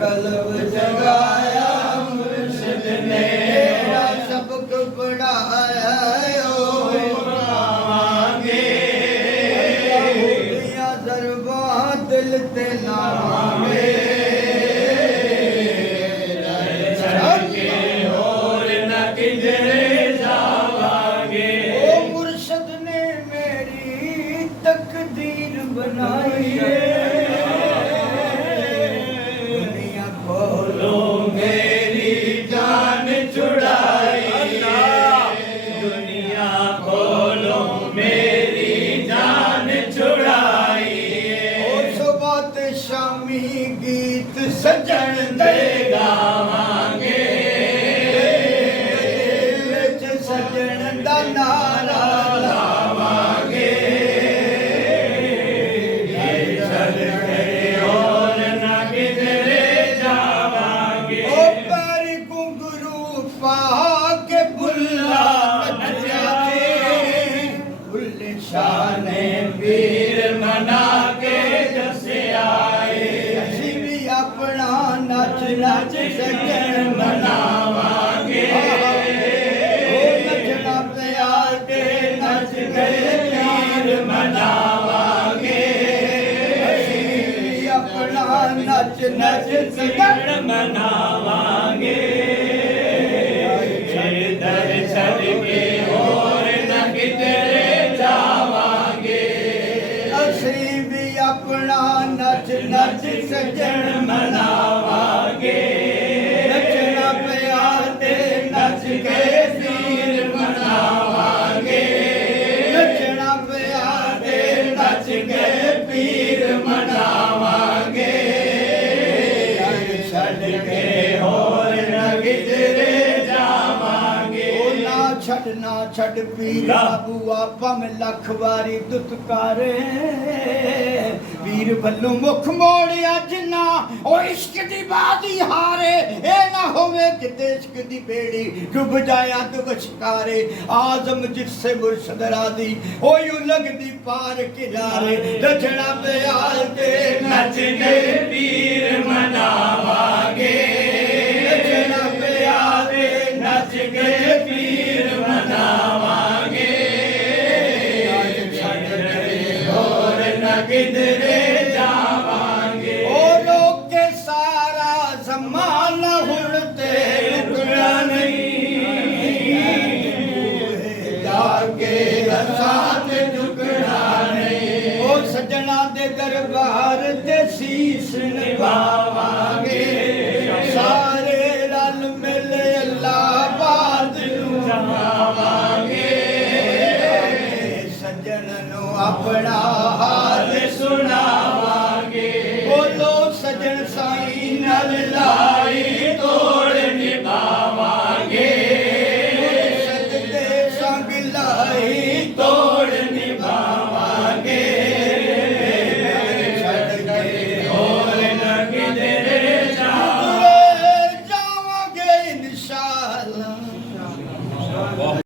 Club जगाया मुर्शिद ने तेरा सबक पढ़ाया दिल ते लावांगे और न किधरे जावांगे। ओ मुर्शद ने मेरी तकदीर बनाई है दुनिया खोलो मेरी जान छुड़ाई दुनिया खोलो मेरी जान छुड़ाई। शामी गीत सजन दे गावांगे विच सजन दा नारा लावांगे चल के और न किधरे जावांगे। ओ पैरी घुंघरू पा के बुल्ला नचया बुल्ले शाह ने पीर मना के दसिया अपना नच नच सजन मनावांगे नचना प्यार के नच गए पीर मनावांगे अपना नच नच सजन मनावांगे दर्शन के और न किधरे जावांगे असीं भी अपना नच नच सजन मनावांगे नचना प्यार ते नच के पीर मनावांगे नचना प्यार ते नच के पीर मनावांगे छड़ के होर न किधरे जावांगे। ना छड़ पीर बाबूआ भावें लख वारी दुत्कारे वीर बल्लू मुख मोड़िया जिन्ना ओ इश्क दी बादी हारे ए ना होवे कि इश्क दी बेड़ी डूब जाया तो विचकारे आजम जिससे मुर्शद रादी ओ यूं लगदी पार किनारे रचना प्यार ते नच के पीर मनावांगे रचना प्यार ते नच के पीर मनावांगे और न किधरे जावांगे। ओ लोग के सारा ज़माना हुण ते रुकना नहीं जाके साथ झुकना नहीं। ओ सजना दे दरबार ते शीश निभावांगे सारे रल मिल अल्लाह बाद गावांगे सजन नू अपना हाल सुनावांगे।